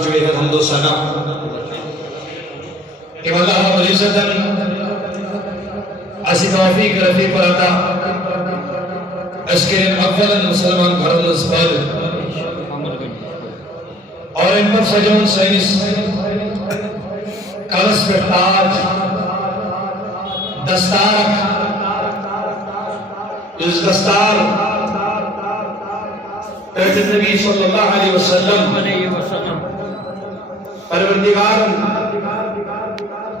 جو ہے حمد و ثنا کہ اللہ رب العزت اسی توفیق رفیق پر عطا اشکرین اولا مسلمان گھرن اسپال اور ان پر سجون سائنس کلس پر تاج دستار اس دستار پیغمبر نبی صلی اللہ علیہ وسلم پروردگار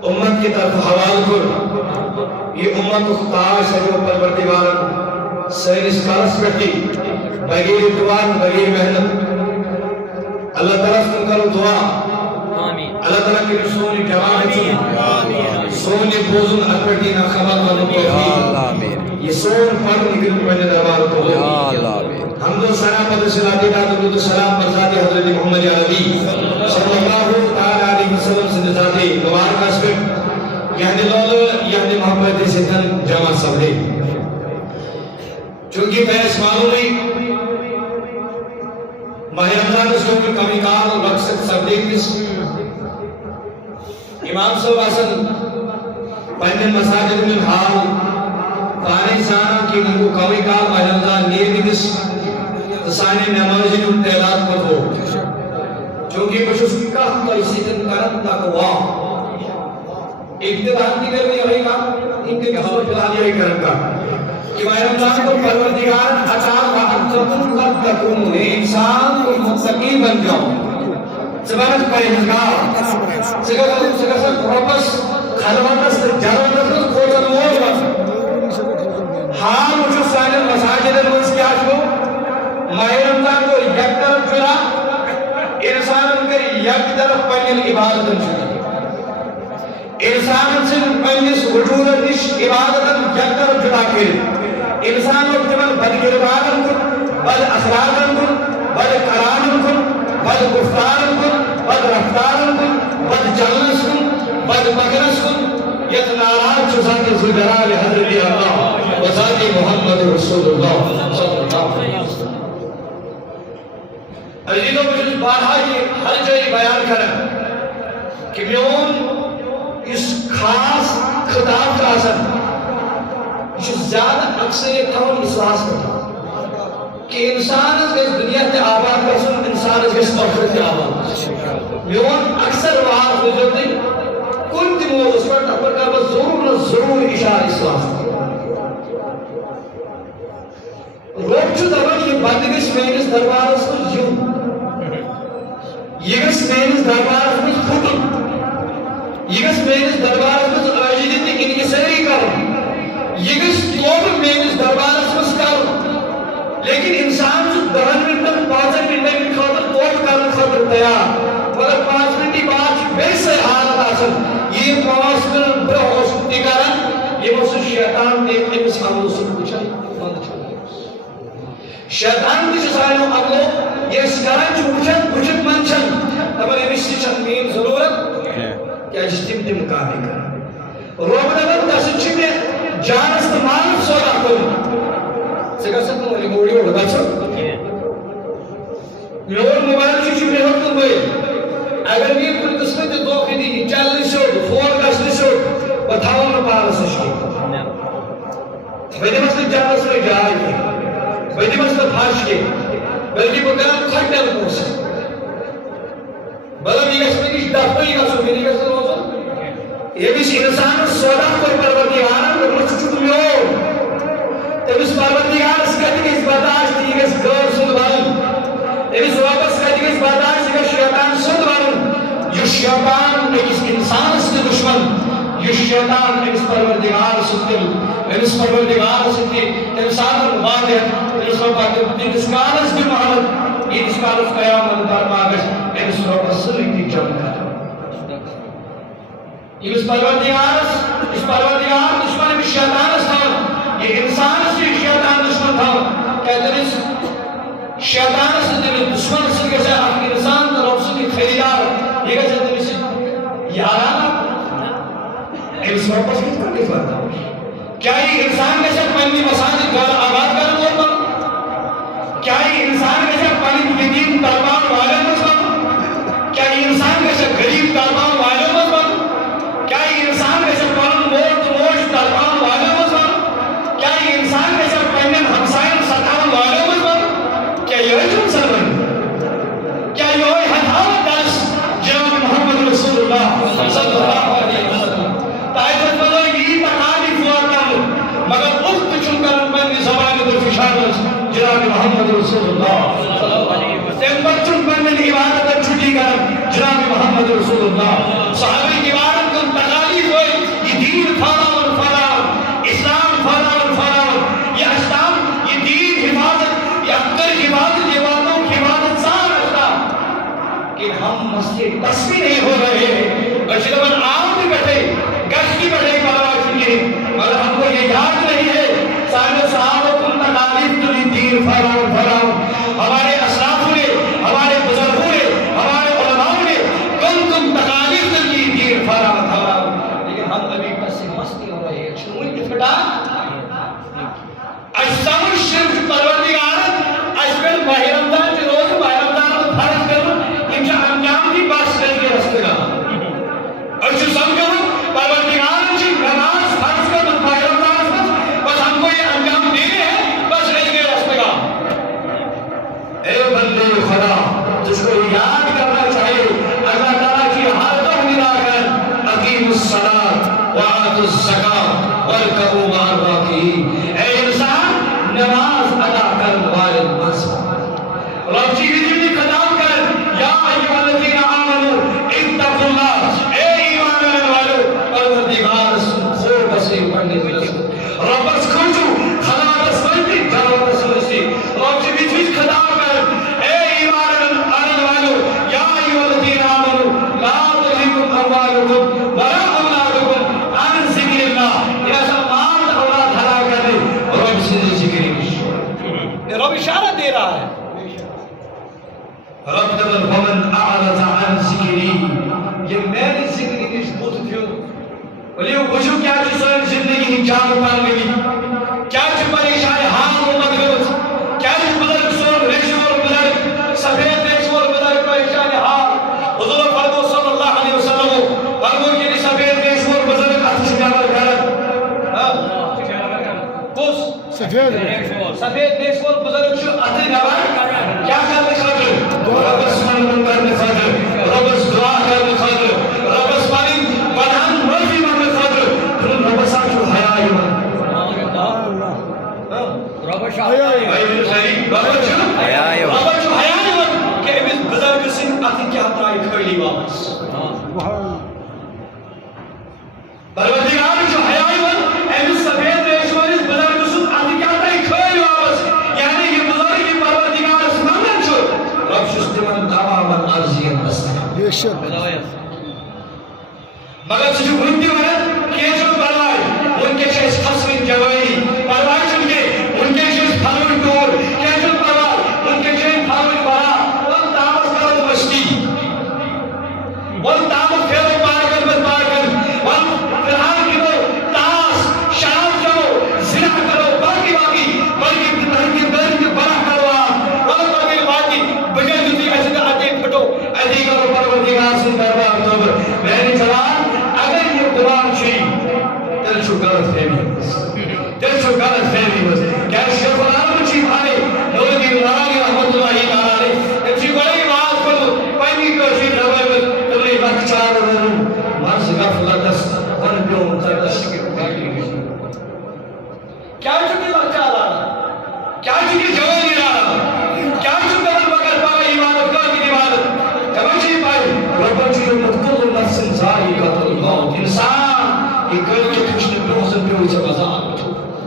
امت کی طرف حوال کر یہ امت اختاش ہے جو پروردگار سائنس کلس پر کی بغیر اتوان بغیر محنت اللہ تعالیٰ سے کرو دعا اللہ تعالیٰ کی رسولی جواب سونی بوزن اکڑی نا خبر بنو توفیق یہ سون پر نگل پہنے دربار کو حمد و ثنا پد صلاتی درود و سلام پر ذات حضرت محمد عربی صلی اللہ علیہ وسلم سے ذات مبارک اسپر یہاں لول یہاں محبت سے تن جمع سبدے چونکہ بحث معلوم نہیں ماہ رمضان اس کو کمی کار مقصد سبدے کس امام صاحب حسن پنجن مساجد میں حال پانی سانا کی ان کو کمی کار ماہ رمضان نیے کس سانے نمازی ان تعداد پر ہو چونکہ کچھ اس کا تو اسی دن کرن تقوی اقتدار کی کرنے ہوئی گا ان کے گھر پلا دیا کرن کا کہ ماہ رمضان کو پروردگار اچار وَأَنْتَكُمْ قَدْ تَكُونُ انسان کو متقی بن جاؤ سبحانت پرہیزگار سگسن پروپس خلوانس جلوانس کھوچن موج بس ہاں مجھو سائنن مساجد المنس کیا شو ماہ رمضان کو یک طرف جنا انسان کر یک طرف پنیل عبادت جنا انسان سے پنیس وجود نش عبادت یک طرف جنا کر انسان کو تمن بد گردارن کن بد اسرارن کن بد کرانن کن بد گفتارن کن بد رفتارن کن بد جلنس کن بد مگنس کن یت ناراض چو ذات ذوالجلال حضرت اللہ و ذات محمد رسول اللہ صلی اللہ علیہ وسلم عزیزوں مجھے بارہا یہ ہر جائے بیان کریں کہ میون اس خاص خطاب کا اثر یہ زیادہ اکثریت تھاون احساس کرتا کہ انسان اس دنیا کے آباد کرسن انسان اس آخرت کے آباد میون اکثر وہاں گزرتے کن تیمور اس پر ٹپر کا بس ضرور اشار احساس روک چھو دبن یہ بندگش مینس دربار اس کو یوں یہ گس مینس دربار اس کو پھوٹن یہ گس مینس دربار اس کو آجیدتی ان کی سہری کرو یہ گس توب مینس دربار اس کو کرو لیکن انسان جو 10 منٹن 5 منٹن کی خاطر توب کرنے خاطر تیار مگر 5 منٹی بعد بیسے حالت آسن یہ 5 منٹ برہوش تکارن یہ مسو شیطان دیکھ امس عملو سے پوچھا مند چھوڑا شیطان کی سسائنوں عملو یہ سکارن جو پوچھت منچن تبر امس سے چندین ضرورت کیا جس تم کاری کر روب نبت تسچی میں جان استعمال سولا کرو سکر سکتا ہوں گوڑی ہو لگا چھو میور موبائل چیچی میں ہوتا ہوں اگر یہ کوئی قسمت دوکھی دی چل نہیں سوڑ فور کس نہیں سوڑ بتاؤں میں پارا سشکی بیدی مسئلہ جانا سوڑ جائے گی بیدی مسئلہ بھاش کے بلکہ بکران کھٹل پوسا بلا بھی اس میں کچھ دفتر ہی کسو میری کسو روزو یہ بھی انسان سوڑا کوئی پروردگارا لیکن چچو میں ہو تب اس پروردگار اس کہتی کہ اس برداشت تھی کہ اس گھر سند بھرن تب اس واپس کہتی کہ اس برداشت تھی کہ شیطان سند بھرن یہ شیطان ایک انسان اس کے دشمن یہ شیطان اس پروردگار سکتل اس پروردگار سکتی انسان مبادر اس کارس بھی محمد یہ اس کارس قیامت پر ماغش اس روپس سلیتی جمع کر اس پروردگار دشمن بھی شیطان تھا یہ انسان سے شیطان دشمن تھا کہتے ہیں شیطان سے دشمن سے کیسے آپ انسان رب سے خریدار یہ کیسے تمہیں سے یارانا اس روپس کی تکلیف کرتا کیا یہ انسان کے ساتھ پہلی مساجد گھر آباد کرنا ہوتا کیا یہ انسان کے ساتھ پہلی یتیم دربار والے مسئلہ کیا گژھِ غریب طلبان والٮ۪ن منٛز بنُن کیٛاہ یہِ اِنسان گژھِ پنُن مول تہٕ موج طلبان والٮ۪ن منٛز بنُن کیٛاہ یہِ اِنسان گژھِ پننٮ۪ن ہمساین ستاون والٮ۪ن منٛز بنُن کیٛاہ یِہوٚے چھُ مسلمان کیٛاہ یِہوٚے ہداوت درس جناب محمد رسول اللہ صلی اللہ علیہ وسلم تاہتس منٛز آیہِ یی تکالیف واتناونہٕ مگر اُف تہِ چھُنہٕ کران پننہِ زبانہِ تہٕ فشانس جناب محمد رسول اللہ تمہِ پتہٕ چھُنہٕ پننٮ۪ن عبادتن چھُٹی کران جناب محمد رسول اللہ صحابہ عبادت کٔر تکالیف ٲسۍ یہِ دیٖن پھہلاوان اسلام پھہلاوان یہِ اسلام یہِ دیٖن حفاظت یہِ کٔر حفاظت یہ واتنو حفاظت سان اسلام کہ ہم مسجد تسبیح نہیں ہو رہے ہیں أسۍ چھِ دپان آمدِ پٮ۪ٹھے گشتہِ پٮ۪ٹھے پرواے چھُنہٕ کِہیٖنۍ مگر ہم کو یہ یاد نہیں ہے سانیو صحابہ کُن تکالیف تُل یہِ دیٖن پھہلاوان ہمارے اسلافوں نے ہمارے بزرگوں نے ہمارے علماء نے کن تکالیف تل کی دین پھہلاوان لیکن ہم ابھی بس مستی ہو رہے ہیں چھوئی کی پھٹا اجسام شرف پروردگار اجبر ماہ رمضان کے روز ماہ رمضان کو فرض کرنا ان کا انجام کی بات کر کے رستے گا اور جو سمجھو پروردگار کی نماز فرض کرنا ماہ رمضان میں بس ہم کو یہ انجام دینے ہیں بس رہ گئے رستے گا اے بندے خدا جس کو یاد کرنا چاہیے اللہ تعالیٰ کی حالتوں ملا کر اقیم الصلاۃ وآتوا الزکاۃ وارکعوا مع الراکعین اے انسان نماز ادا کر والے بس رب کی بھی خطاب کر یا ایھا الذین آمنوا اتقوا اللہ اے ایمان لانے والو پروردگار خوب سے پڑھنے میں رب اس کھوجو خدا تسبیح جلوہ تسبیح رب کی بھی خطاب کر اے ایمان لانے والو یا ایھا الذین آمنوا لا تلهکم اموالکم ولا اولادکم عن ذکر اللہ یہ سب مال اولاد ہلاک کر دے رب سے ذکر کی رب اشارہ دے رہا ہے رب تبر فمن اعرض عن ذکری یہ میری ذکر کی بوت کیوں بولے وجو کیا چھ ساری زندگی کی جان پان گئی کیا چھ پریشان حال و مغرب کیا چھ بزرگ سور ریشور بزرگ سفید ریشور بزرگ پریشان حال حضور فرمو صلی اللہ علیہ وسلم فرمو کہ سفید ریشور بزرگ اتش بیان کر بس سفید ریشور بزرگ چھ اتش بیان کیا کرنے خاطر رب سبحانہ کرنے خاطر رب دعا کرنے خاطر رب سبحانہ پناہ مرضی مانگنے خاطر پھر رب سبحانہ جو حیا رب شاہیا رب جو حیا کہ امس بزرگ سن اتھ کیا ترائی کھڑی واپس پروردگار جو حیا امس سفید ریشور بزرگ سن اتھ کیا ترائی کھڑی واپس یعنی یہ بزرگ کی پروردگار سمندن چھو رب شستمن تماما عرضیت بستان بے شک مگر سجو بھنتی ورد کیا جو پروائی ان کے شیس خسوین جوائی پروائی چل کے ان کے شیس پھلوین دور کیا جو پروائی ان کے شیس پھلوین برا ان تامس کرو مشتی ان تامس پھیلو پار کر بس پار کر ان فلحال کی وہ تاس شراب جاؤ زنا کرو باقی بلکہ درد برا کرو آپ ان باقی باقی بجر جتی ایسے تو آتے پھٹو ایسی کرو پروردگار سے دربار توبر میں نے جواب اگر یہ قرآن چھی دل چھو غلط فہمی بس کیا شیخ العالم چھی بھائی نور الدین راغی رحمت اللہ تعالی جب چھی بڑی بات کرو پہلی توحید ربر بس تمہیں وقت چار رہو مرز غفلت دست ون پیوں متردس کے اٹھائی کیا چکے بچہ لانا کیا چکے جوانی لانا کیا چکے بکر پاگا عبادت کر کی عبادت کمچی پائی رب چکے مدکل نفس ذائقۃ الموت انسان یہ کل کے کچھ نے بروزن پہ ہوئی سے مزام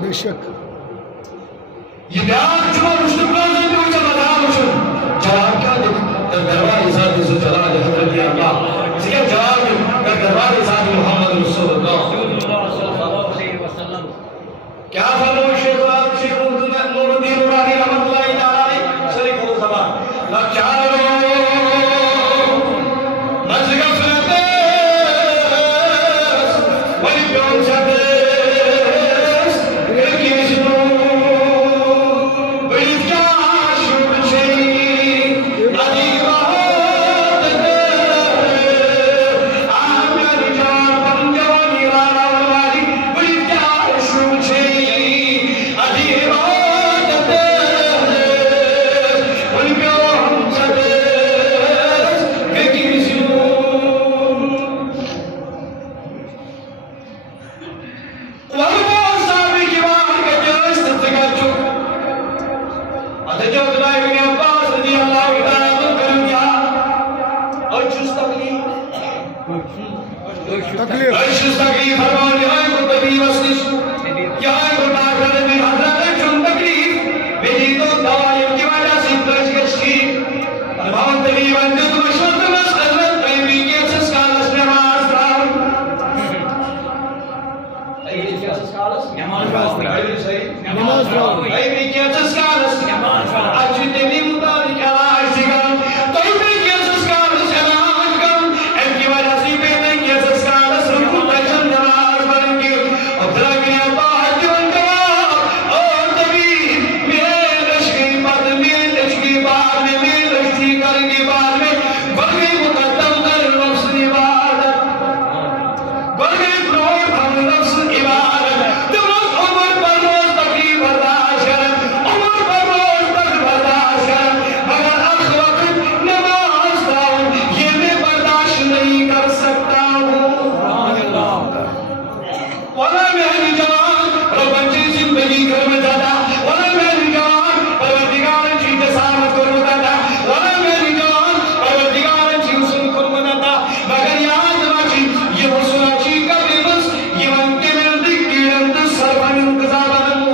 بے شک یہ بیان جو مجھے بروزن پہ ہوئی سے مزام جواب کیا دیکھ دربار ذات عز و جلال حضرت اللہ اس کے جواب دربار ذات محمد رسول اللہ صلی اللہ علیہ وسلم کیا فرمو شیخ العالم شیخ نور الدین راغی رحمت اللہ تعالی شریف ہو زبان لاچارو Please, God. تکلیف فرمان آئے کو طبیب اسنش کیا آئے کو ڈاکٹر میں حضرت چون تکلیف میری تو دوائیوں کی وجہ سے پلچ گشتی فرمان طبیب انجو تو مشورت مس حضرت قیبی کے سسکالس نماز راؤ قیبی کے سسکالس نماز راؤ قیبی کے سسکالس نماز راؤ اچھی تیلی مطابق علاج سکھا قیبی کے سسکالس علاج کم ان کی وجہ سے بیٹے کے سسکالس رکھو تجن نماز بن کے ابتلا کے اللہ جون کا اور طبیب میرے لشکی بعد میں لشکی بعد میں لشکی کرنگی بعد میں بلگی مقدم کر نفس عبادت بلگی پروڑ ہم نفس عبادت تم روز عمر پر روز تکلیف برداشت کریں عمر پر روز تک برداشت کریں مگر اخ وقت نماز داؤں یہ میں برداشت نہیں کر سکتا ہوں وَلَا مِحْنِ جَوَان ربنچی زندگی کر میں دادا وَلَا مِحْنِ جَوان پروردگار چی جسامت کر میں دادا وَلَا مِحْنِ جَوان پروردگار چی حسن کر میں دادا مگر یاد مچی یہ حسن چی کبھی بس یہ من کے ملدی کیرند سرفن انتظابنمو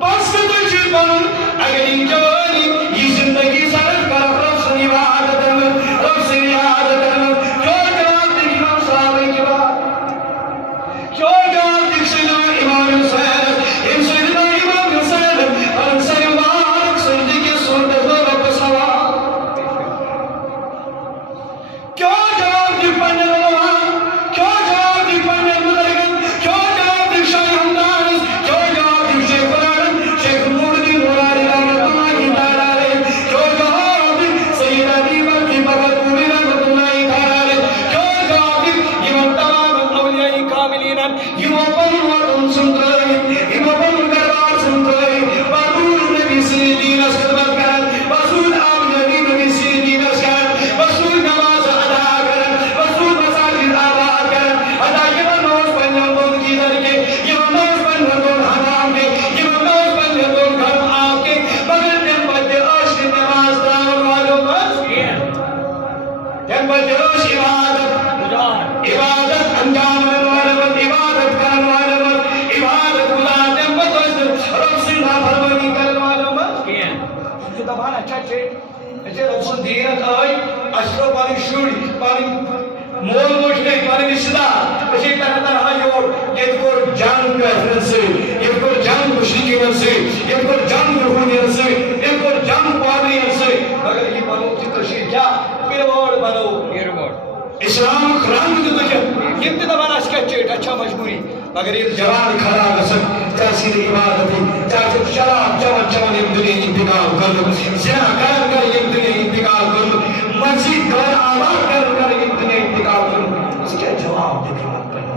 بس کتر چی بن اگر این جوانی یہ زندگی صرف کر رب سے عبادت کرنا رب سے عبادت کرنا کیوں جواب دیکھ امام صحابہ کی بات کیوں جواب دیکھ سیدنا امام حسین ان سیدنا امام حسین اور ان سے مبارک سجدے کے سورت رب سوال کیوں جواب دیکھ پڑھنے والا کیوں جواب دیکھ پڑھنے مدرگن کیوں جواب دیکھ شاہ ہمدانس کیوں جواب دیکھ شیخ قرآن شیخ موردی مولاری رحمت اللہ تعالی کیوں جواب دیکھ سید علیمت کی بغت پوری رحمت اللہ تعالی کیوں جواب دیکھ امام تمام اولیاء کاملین امام پنواتن سنترائی امام پنو دربار سنترائی بطول نبی سیدین اس خدمت کرن بطول آمینی نبی سیدین اس کرن بطول نماز ادا کرن بطول مساجد آباد کرن ادا یہ نماز پنجم دون کی در کے یہ نماز پنجم دون حرام کے یہ نماز پنجم دون گھرم آپ کے مگر دن بجے عشق نماز داون والوں بس دن بجے عشق عبادت انجام والمت عبادت کرن والمت عبادت خدا دن بجے رب سے نافرمانی کرن والمت جو دبان اچھا چھے اچھے رب سے دینت آئی اشرو پانی شوڑی پانی مول موشتے پانی نشدہ اچھے تنہتر آئیور یہ کور جان کافرن سے یہ کور جان مشرکین سے یہ کور جان روحانین سے یہ کور جان پادرین سے مگر یہ بنو کی تشریح کیا پیروڑ بنو اسلام خرام کی تجھے یہ دبان اچھا چھے اچھا مجبوری مگر یہ جوان کھڑا رسل تاثیر عبادتی چاہتے شراب جوان جوان یہ دنیا انتقال کر لو زیادہ کرم کر یہ دنیا انتقال کر لو مسجد گھر آباد کر یہ دنیا انتقال کر لو اس کیا جواب دیکھ بات کرنا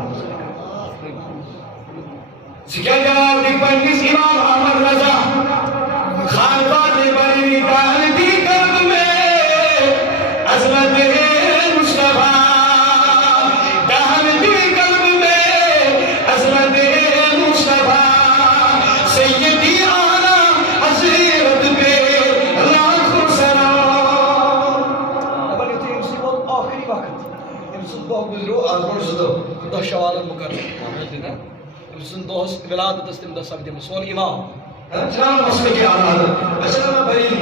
اس کیا جواب دیکھ پنیس امام احمد رضا خانباد نے بڑی دانتی قلب میں عظمت مصطفیٰ دانتی قلب میں عظمت مصطفیٰ سیدی آنا حضرت پہ لاکھوں سلام ابن یہ تھی بہت آخری وقت امسن دو گزرو آز بڑھ صدو دو شوال مقرر امسن دو ولادت استم دو سب دیم سول امام جناب مسئلہ کی آلہ حضرت اچھا میں بریلی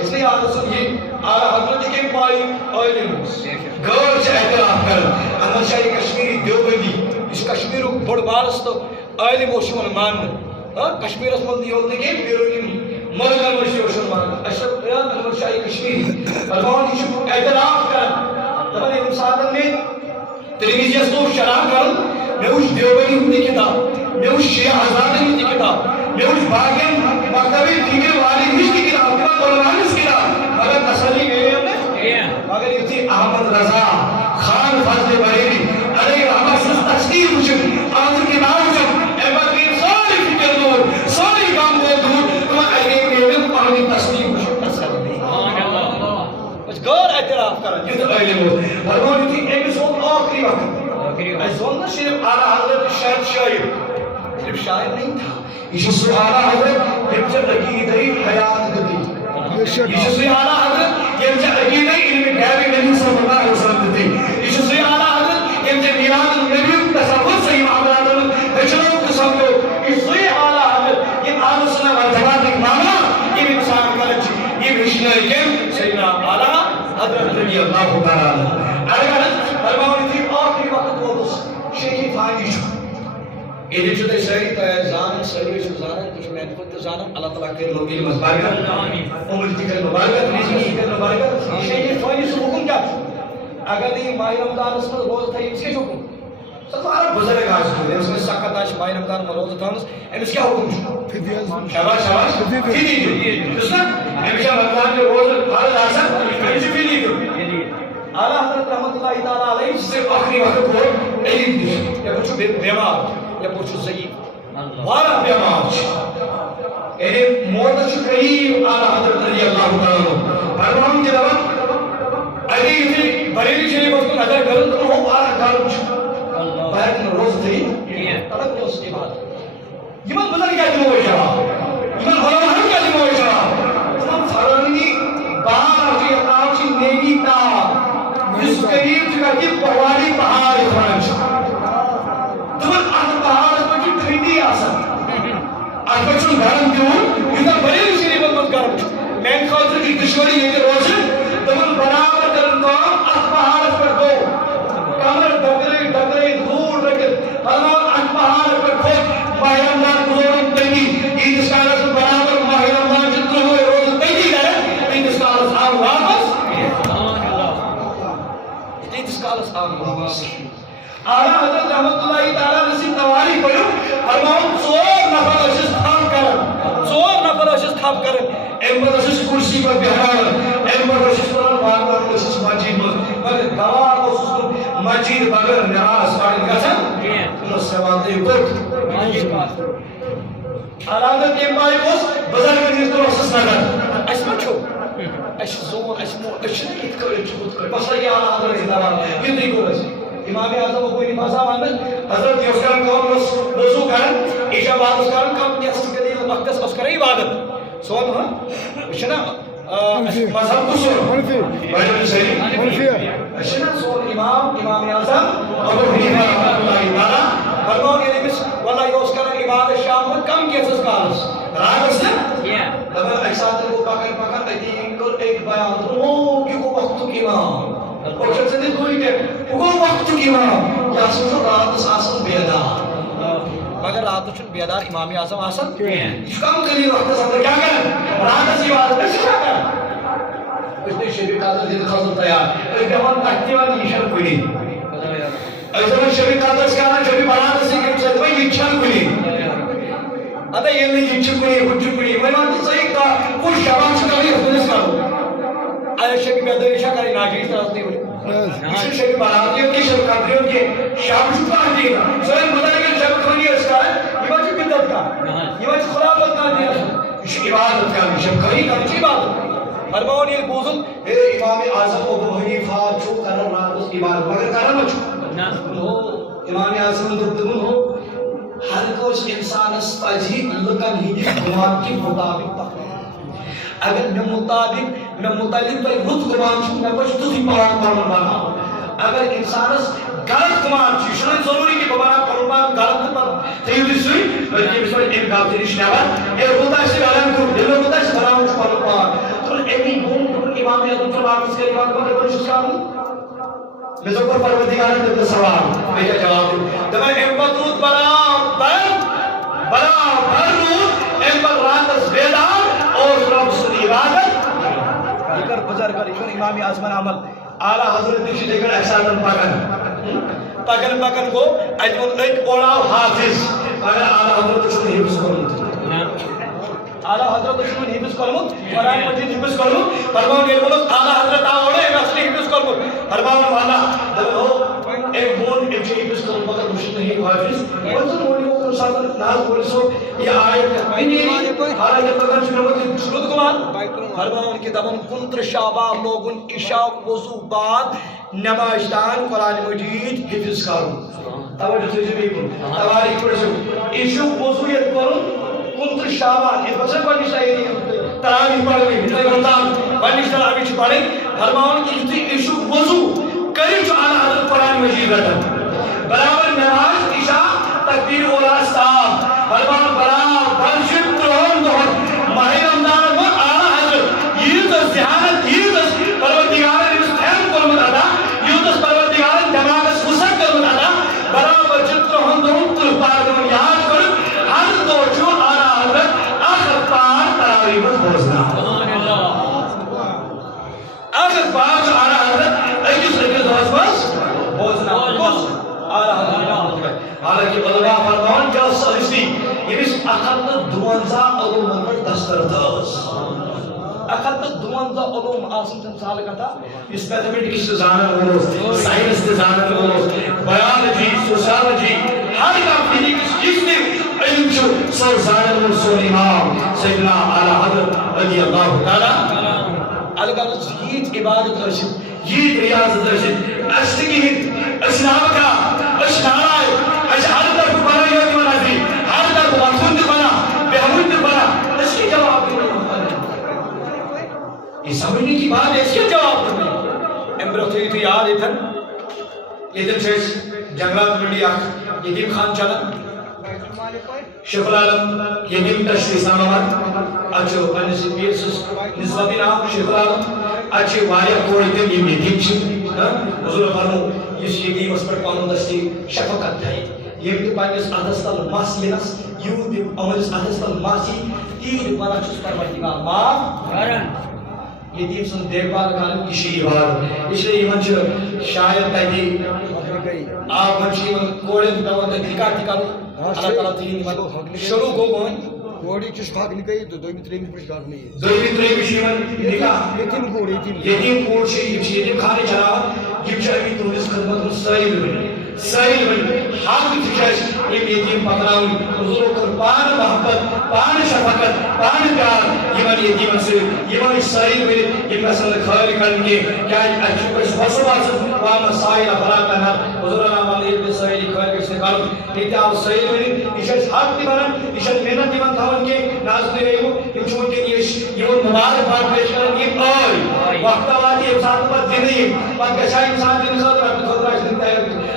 اس لیے آلہ سن یہ آلہ حضرت کے پائی آئلی موس گوڑ سے اعتراف کر اندر شاہی کشمیری دیوبندی اس کشمیر کو بڑھ بارس تو آئلی موشیون مان کشمیر اس مندی ہونے کے بیرونی مرگل موشیون مان اشرف قیام اندر شاہی کشمیری فرمان کی شکر اعتراف کر تمہیں ان ساتھ میں تلیویزی اس کو شرح کر میں اس دیوبندی ہونے کتاب میں اس شیعہ حضرات ہونے کتاب میں اس باغین مکتبی فکر والی مش کی کتاب کے بعد علمانس کتاب مگر تسلی میں ہم نے مگر یہ تھی احمد رضا خان فضل بریلی علیہ رحمت سے تشکیل مجھے آنظر کے نام سے احمد بین ساری فکر دور ساری کام دور تو علیہ میرے پانی تشکیل مجھے تسلی کچھ غور اعتراف کرا یہ تو علیہ موت فرمانی تھی ایپیسوڈ آخری وقت ایسون نہ صرف آلہ حضرت شاید شاعر صرف شاعر نہیں تھا یہ سبحانہ حضرت یہ عقیدہ حیات دی یہ سبحانہ حضرت یہ عقیدہ رضی اللہ تعالیٰ عنہ اگر فرماؤں تھی آخری وقت ووتس شیخی فانی چھو یہ جو تے ساری زانن ساری چھو زانن کچھ میں خود زانن اللہ تعالیٰ کے لوگ علم برکت عمر کی کلمہ برکت رزق کی کلمہ برکت شیخی فانی سے حکم کیا چھو اگر یہ ماہ رمضان اس میں روز تھا اس کے حکم سارا بزرگ آج کو اس میں سخت آج ماہ رمضان میں روز تھا اس کیا حکم چھو شاباش شاباش فیدی جس نا ہمیشہ رمضان میں روز فرض آسا ہمیشہ فیدی جو اعلیٰ حضرت رحمت اللہ تعالیٰ علیہ جس سے آخری وقت کو علم دی یا پوچھو بیمار یا پوچھو ضعیف وارا بیمار یعنی موت قریب اعلیٰ حضرت رضی اللہ تعالیٰ فرمان کے دوران اگر یہ بریلی شریف اس کو نظر کرن تو وہ بارہ کارم چھو باید میں روز تھی طلب نے اس کی بات یہ من بزرگ کیا جمعہ شاہ یہ من علماء کیا جمعہ شاہ ہم فرانی بار کی اطاعت کی نیگی تا اس قریب جگہ کی پہواری پہاڑ افران شاہ تمہیں آن پہاڑ اس میں کی ٹھنڈی آسان آج بچوں گرم کیوں یہ بریلی شریف اس میں گرم چھو میں خاطر کی دشوری یہ روز تمہیں برابر کرن کام اس پہاڑ پر دو کمر ڈگرے دور رکھت فرمان اس پہاڑ پر کھوٹ ماہ رمضان گزورن تنگی عید سالس برابر ماہ رمضان جتنے ہوئے روز تنگی گئے عید سالس آن واپس عید سالس آن واپس اعلیٰ حضرت رحمت اللہ تعالیٰ نسی تواری پڑھو فرمان 4 نفر اشیس تھاپ کرن 4 نفر اشیس تھاپ کرن ایمبر اشیس کرسی پر بہران ایمبر اشیس پر باقر اشیس مجید مگر دوار اشیس مجید بگر نراز پاڑن گسن انہوں سوانتے گوٹ اعلیٰ حضرت ایمبائی کوس بزرگ نیز تو اشیس نگر اس میں چھو اش زون اش مو اش نیت کرے چھوٹ کرے بس یہ اعلیٰ حضرت دوار یہ نہیں گو رسی امام اعظم کوئی نفاسا ماندن حضرت یوس کرن کام رس وضو کرن عشاء بعد اس کرن کام نیست کدی مقدس اس کرے عبادت سوال ہاں وشنا مذہب کو سو بجن صحیح وشنا سوال امام اعظم ابو حنیفہ رحمۃ اللہ تعالی فرمان یہ نبس والله یوس کرن عبادت شام میں کم کیسس کالس راگس نا دبر ایسات کو پکڑ ادی کر ایک بیان او کی کو وقت کی امام اور شخص نے کوئی کہ وہ وقت کی امام یا سوچو رات آسن بیدار مگر رات چون بیدار امام اعظم آسن کم کری وقت سمجھ کیا کریں رات سی بات میں کیا کریں اس نے شبی قادر دن خاصل تیار ایک دمان تکتی والی ایشان کنی ایسا شبی قادر سکانا شبی برات سی کم سے دوائی ایشان کنی اتا یہ نہیں ایشان کنی حجو کنی میں مانتی صحیح کا کچھ شبان شکلی حسنس کرو آیا شبی قادر ایشان کری ناجیز راستی ہوئی یہ شبی براتیوں کی شب قادریوں کے شام شکا آتی ہے سوئے مدر کے شب خانی اس کا ہے یہ وجہ بدت کا یہ وجہ خلافت کا دیا یہ عبادت کا شب خانی کا چی عبادت فرماؤں یہ بوزن اے امام اعظم ابو حنیفہ چھو کرن رات اس عبادت مگر کرن مچو امام اعظم دردگن ہو ہر کوش انسان اس پاجی لکن ہی گمان کی مطابق پکڑ اگر میں متعلق پر رت گمان چھو میں کچھ تسی پاک پرمن بنا اگر انسان اس غلط گمان چھو شنو ضروری کہ بابا پرمان غلط پر تیوری سوئی بلکہ بسوئی ایک گاوتی نشنیاوا اے ہوتا ہے سے علم کرو دل میں ہوتا ہے سے بناؤں چھو پرمان تو ایمی بون امام اعظم تو بات اس کے بعد بندے بڑے شکام میں تو پر پروردگار نے تو سوال میرا جواب دو دماغ احمد رود برا رود احمد رات اس بیدار اور رب سن عبادت اگر بزرگ اگر امام اعظم عمل اعلی حضرت کی دیگر احسان پکن کو اجمل ایک اوڑاو حافظ اگر اعلی حضرت سے حفظ کروں اعلی حضرت سے حفظ کروں قرآن مجید حفظ کروں فرمان یہ بولو اعلی حضرت اوڑے میں اصلی حفظ کروں فرمان والا دلو ایک بون ایک حفظ کروں مگر مشکل نہیں حافظ منظر مولی کو ساتھ ناز بولے سو یہ آیت نہیں حالانکہ تکن شروع شروع کمان فرمان کی دبن کنتر شعبان لوگن عشاء وضو بعد نمازدان قرآن مجید حفظ کروں توجہ سے بھی تواریخ پڑھ سو عشاء وضو یہ کروں کنتر شعبان اس بچے کو نشتہ یہ تراویح پڑھ گئی بھائی رمضان ونشتہ ابھی چھپڑیں فرمان کی جتی عشاء وضو کریم جو اعلی حضرت قرآن مجید رہتا برابر نماز عشاء تکبیر اولا صاحب فرمان برابر شب ترہن دہن ماہ رمضان میں اعلی حضرت یہ تو ذہانت یہ تو پروردگار نے اس حالانکہ علماء فرمان کیا صحیح یمس 152 علومن پر دسترت ٲس 152 علوم آسن چھن سال کتھا اس میتھمیٹکس تہ زانن اوس سائنس تہ زانن اوس بایولوجی سوشیالوجی ہر کانٛہہ فزکس یُس تہِ علم چھُ سُہ زانن اوس سون امام سیدنا اعلیٰ حضرت رضی اللہ تعالیٰ اگر ییٖژ عبادت ٲسِتھ ییٖژ ریاضت ٲسِتھ اَسہِ تہِ کِہیٖنۍ أسۍ نابکا أسۍ ناراے اَسہِ ہر طرفہٕ پَنٕنۍ یوت یِوان نظرِ ہر طرفہٕ وَتھُن تہِ بَنان بیٚہوُن تہِ بَنان أسۍ کیٛاہ جواب دِمو یہ سمجھنے کی بات ہے اس کے جواب دیں امبرو تھی یاد ایتھن ایتھن سے جنگلات منڈی اخ یتیم خان چلن شیخ العالم یتیم ٹرسٹ اسلام آباد اچھو پنس پیرسس نسبت نام شیخ العالم اچھے واریاہ کور تم یم یتیم چھ حضور فرمو اس یتیمس پر پنن دستی شفقت تھائی یم تہ پنس اتھس تل مس ینس یوت امس اتھس تل مسی تیوت ونان چھس پروردگار معاف کرن یتیم سن دیکھ بھال کرن یہ چھ عبادت اس لیے یمن شاید تتی آپ من کوڑن پیوان دکار کرو اللہ تعالیٰ تین شروع گو گوئن کوڑی چھ حق نکائی تو دویمہ تریمہ پہ گھر نہیں دویمہ تریمہ چھ یمن نکاح یتیم کوڑ یتیم کوڑ چھ یتیم خانے چلاوان یم چھ امی تہندس خدمت من سائل بن حق تکیاز یم یتیم پکناون حضور کر پان محبت پان شفقت پان پیار یمن یتیمن ست یمن سائل بن یم اصل خیر کرن کے کیا اچھو کس وصف واسط وام سائل افرا کرنا حضور نامان یہ سائل خیر کس نکالو یہ آو سائل بن یہ حق دی بنن یہ محنت دی بن تھاون کے ناز دی رہو یم چون کے یہ مبارک بات پیش کرن یہ آئی وقت واتی انسان پر دن پت گشا انسان دن ساتھ رب خدراش دن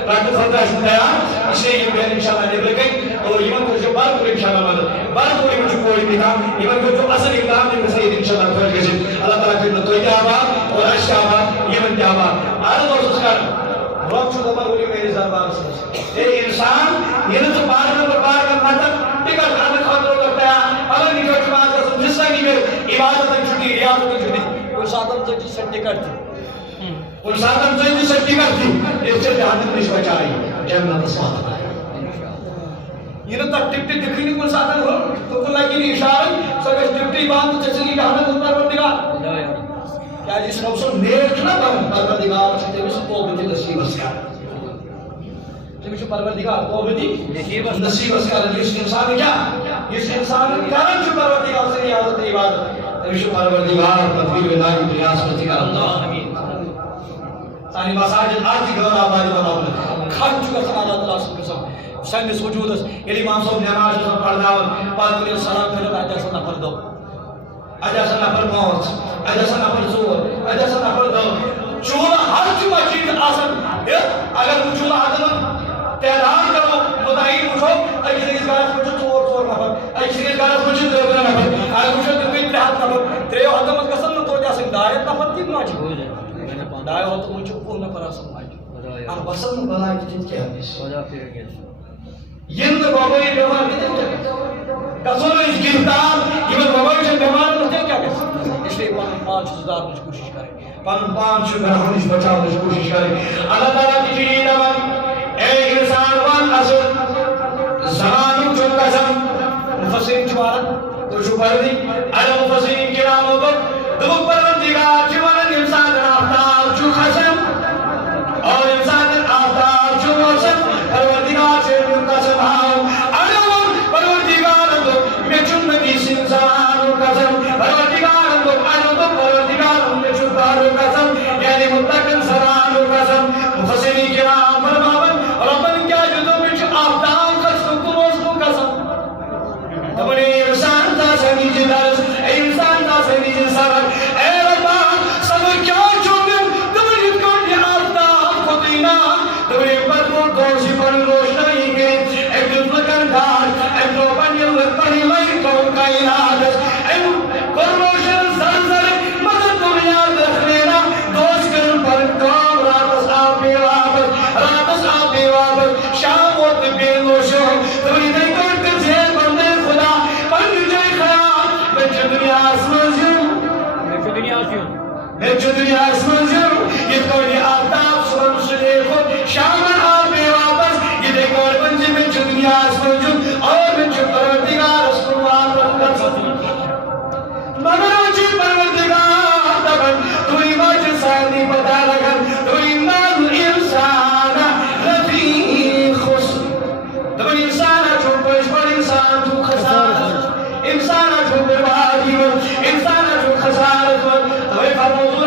رب خدراش تیار اس لیے یہ بہن انشاءاللہ نبر گئی اور یمن کو جو بار کو انشاءاللہ مدد بار کو یمن جو کوئی نکام یمن کو جو اصل اقدام دن سید انشاءاللہ خیر گزن اللہ تعالیٰ کرنا تو آباد اور عشق آباد یمن کی آباد آدم اور سسکر رب چھو دبر ہوئی میری دربار سے اے انسان یہ تو بار کر مطلب ٹکٹ کھانے خاطر کرتا ہے اگر نہیں جو جماعت کا جس سے نہیں عبادت کی چھٹی ریاضت کی چھٹی کوئی ساتھ سے جس سے ٹکٹ تھی کوئی ساتھ سے جس سے ٹکٹ تھی اس سے جہنم نہیں بچائی جنت ساتھ ہے یہ نہ تک ٹکٹ دکھی نہیں کوئی ساتھ ہو تو کوئی لگی اشارہ سب ٹکٹ باندھ تو چلی جہنم اوپر پردگار کیا جس نے اسے نیک نہ بن پروردگار چھتے اس کو بھی نصیب اس کا جب پروردگار کو بھی نصیب اس کا اس انسان کیا اس انسان کرن جو پروردگار سے عادت عبادت اس پروردگار تدبیر الہی پریاس کرتی کر اللہ امین سانی مساجد آج گھر آباد بناؤ خرچ کا سماجات اللہ سب قسم سنس وجود اس یلی امام صاحب نماز پڑھنا پاک کلی سلام پھر آجا سا نفر دو آجا سا نفر پانچ آجا سا نفر زور آجا سا نفر دو چولہ ہر چوہ چیز آسن اگر چولہ آدم تعداد کرو مدعین مجھو اگر اس گارس مجھو چور نفر اگر اس گارس مجھو دو نفر اگر مجھو دو ترہت نفر تریو حدمت قسم نہ تو جاسن دایت نفر تین ماجی ہو جائے دایو تو مجھو کو نفر آسن ماجی اور بسن بلائی جن کیا ہے یم تو بابائی بیمار کتنے چکے کسون اس گرفتار یہ بابائی سے بیمار مجھے کیا کہتے اس لیے پانچ سزار مجھ کوشش کریں پانچ گرہانش بچاؤ مجھ کوشش کریں اللہ تعالیٰ کی جنید آمان اے انسان وان اصل زمان چون قسم مفسرین چوارن تو شکر دی علی مفسرین کرام ہوتو دبک پروردگار چوارن انسان آفتاب چو قسم اور انسان آفتاب چو قسم پروردگار سے قسم ہاؤ علم پروردگار تو میں چون نبیس انسان قسم پروردگار تو علم پروردگار میں چون بار قسم یعنی متقن سران قسم مفسرین کرام فرماون ربن کیا جدو میں چون آفتاب قسم کموز کو قسم تمہیں انسان تا سنیجی درس اے انسان تا سنیجی سرک اے ربان زندگی میں انسان جو خسارت ہوئے فرموزو